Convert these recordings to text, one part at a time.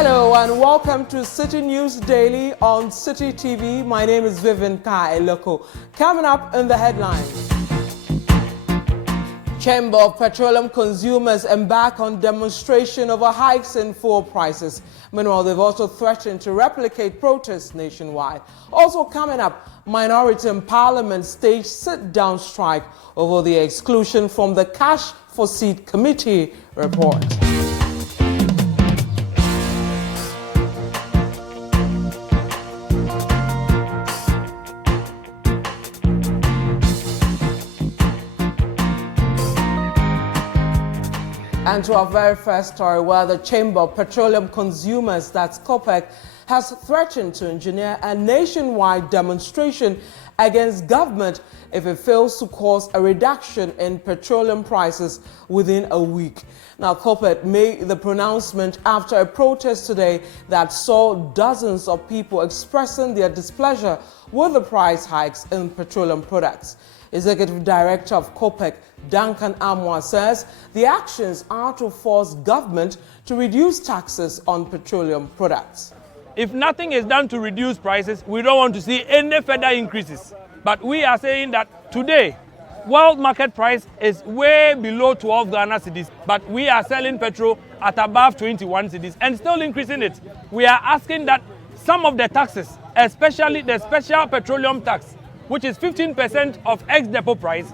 Hello and welcome to Citi News Daily on Citi TV. My name is Vivian Lokko. Coming up in the headlines. Chamber of Petroleum Consumers embark on demonstration over hikes in fuel prices. Meanwhile, they've also threatened to replicate protests nationwide. Also coming up, minority in parliament staged sit-down strike over the exclusion from the Cash for Seat Committee report. And to our very first story, where the Chamber of Petroleum Consumers, that's COPEC, has threatened to engineer a nationwide demonstration against government if it fails to cause a reduction in petroleum prices within a week. Now, COPEC made the pronouncement after a protest today that saw dozens of people expressing their displeasure with the price hikes in petroleum products. Executive Director of COPEC, Duncan Amwa, says the actions are to force government to reduce taxes on petroleum products. If nothing is done to reduce prices, we don't want to see any further increases. But we are saying that today, world market price is way below 12 Ghana cedis, but we are selling petrol at above 21 cedis and still increasing it. We are asking that some of the taxes, especially the special petroleum tax, which is 15% of ex-depot price,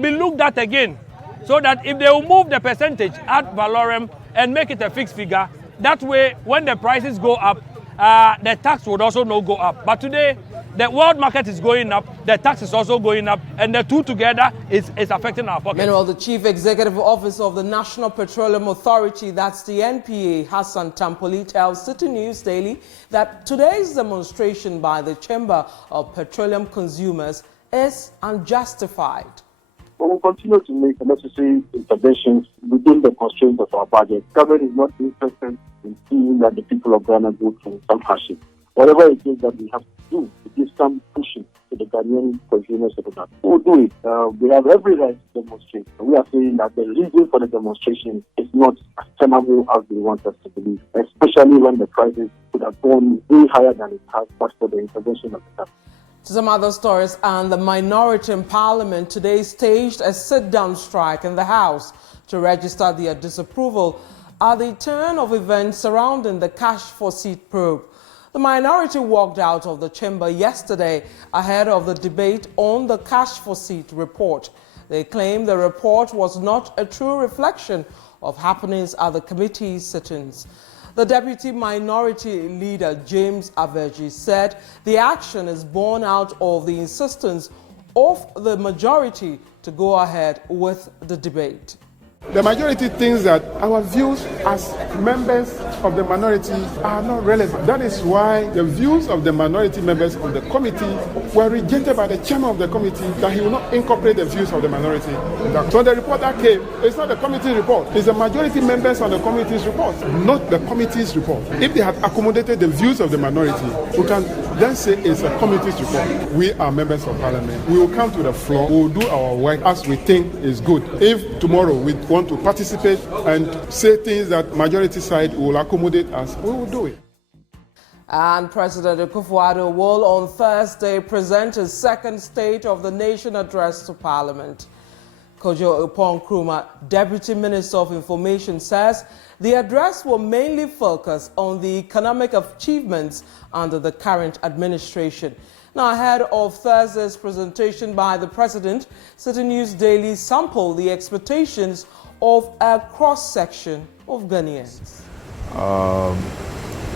be looked at again, so that if they will move the percentage ad valorem and make it a fixed figure, that way when the prices go up, the tax would also not go up. But today, the world market is going up, the tax is also going up, and the two together is affecting our pockets. Meanwhile, the Chief Executive Officer of the National Petroleum Authority, that's the NPA, Hassan Tampoli, tells Citi News Daily that today's demonstration by the Chamber of Petroleum Consumers is unjustified. We will continue to make the necessary interventions within the constraints of our budget. Government is not interested in seeing that the people of Ghana go through some hardship. Whatever it is that we have to do to give some pushing to the Ghanaian consumers, we will do it. We have every right to demonstrate. We are saying that the reason for the demonstration is not as tenable as they want us to believe, especially when the prices could have gone way higher than it has, but for the intervention of the government. To some other stories, and the minority in parliament today staged a sit-down strike in the House to register their disapproval at the turn of events surrounding the Cash for Seat probe. The minority walked out of the chamber yesterday ahead of the debate on the Cash for Seat report. They claim the report was not a true reflection of happenings at the committee's sittings. The Deputy Minority Leader, James Averji, said the action is born out of the insistence of the majority to go ahead with the debate. The majority thinks that our views as members of the minority are not relevant. That is why the views of the minority members of the committee were rejected by the chairman of the committee, that he will not incorporate the views of the minority. So the report that came, it's not the committee report, it's the majority members on the committee's report, not the committee's report. If they had accommodated the views of the minority, we can then say it's a committee's report. We are members of parliament. We will come to the floor, we will do our work as we think is good. If tomorrow we want to participate and say things that majority side will accommodate us, we will do it. And President Akufo-Addo will on Thursday present his second State of the Nation address to Parliament. Kojo Upon-Nkrumah, Deputy Minister of Information, says the address will mainly focus on the economic achievements under the current administration. Now, ahead of Thursday's presentation by the President, Citi News Daily sampled the expectations of a cross-section of Ghanaians.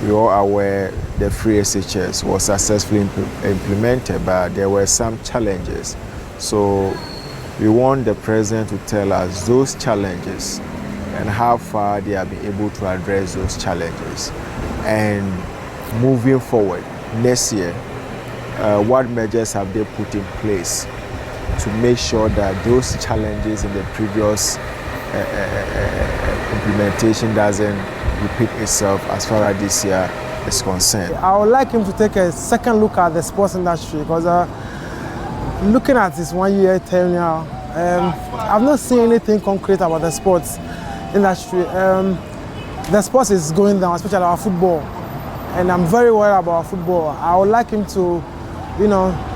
We are aware the free SHS was successfully implemented, but there were some challenges. So we want the President to tell us those challenges and how far they have been able to address those challenges. And moving forward, next year, what measures have they put in place to make sure that those challenges in the previous implementation doesn't repeat itself as far as this year is concerned. I would like him to take a second look at the sports industry, because looking at this 1 year tenure, I've not seen anything concrete about the sports industry. the sports is going down, especially our football. And I'm very worried about our football. I would like him to,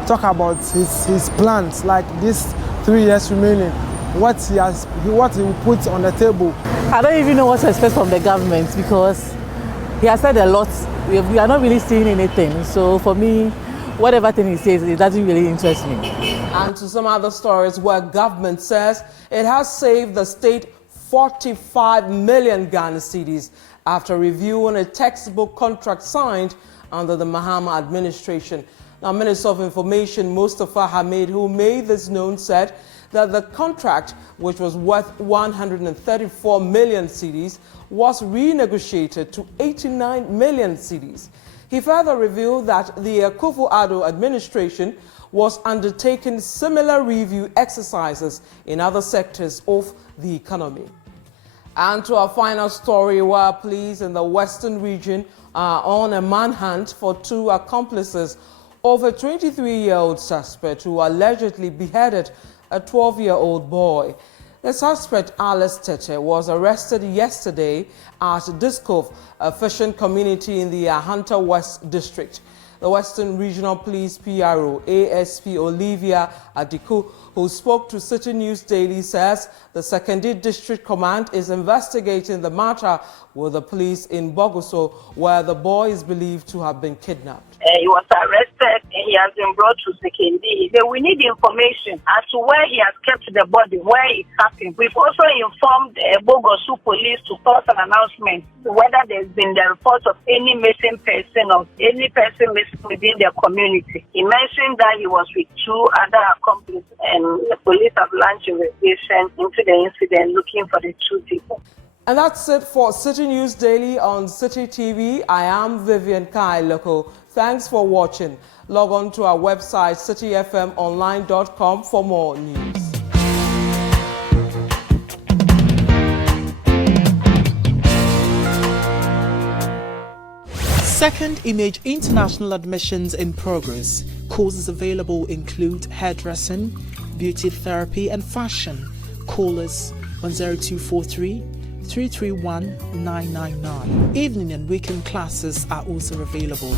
talk about his plans, like these 3 years remaining, what he will put on the table. I don't even know what to expect from the government because he has said a lot. We are not really seeing anything. So for me, whatever thing he says, it doesn't really interest me. And to some other stories where government says it has saved the state 45 million Ghana cedis after reviewing a textbook contract signed under the Mahama administration. Now, Minister of Information Mustafa Hamid, who made this known, said that the contract, which was worth 134 million cedis, was renegotiated to 89 million cedis. He further revealed that the Akufo-Addo administration was undertaking similar review exercises in other sectors of the economy. And to our final story, where police in the Western region are on a manhunt for 2 accomplices of a 23-year-old suspect who allegedly beheaded a 12-year-old boy. The suspect, Alice Tete, was arrested yesterday at Discove, a fishing community in the Hunter West district. The Western Regional Police PRO, ASP Olivia Adiku, who spoke to Citi News Daily, says the 2nd District Command is investigating the matter with the police in Bogoso, where the boy is believed to have been kidnapped. He was arrested and he has been brought to 2nd. We need information as to where he has kept the body, where it happened. We've also informed Bogoso police to post an announcement whether there's been the report of any missing person or any person missing within their community. He mentioned that he was with 2 other accomplices and the police have launched an investigation into the incident looking for the 2 people. And that's it for Citi News Daily on Citi TV. I am Vivian Lokko. Thanks for watching. Log on to our website, citifmonline.com, for more news. Second Image International admissions in progress. Courses available include hairdressing, beauty therapy and fashion. Call us on 0243 331 999. Evening and weekend classes are also available.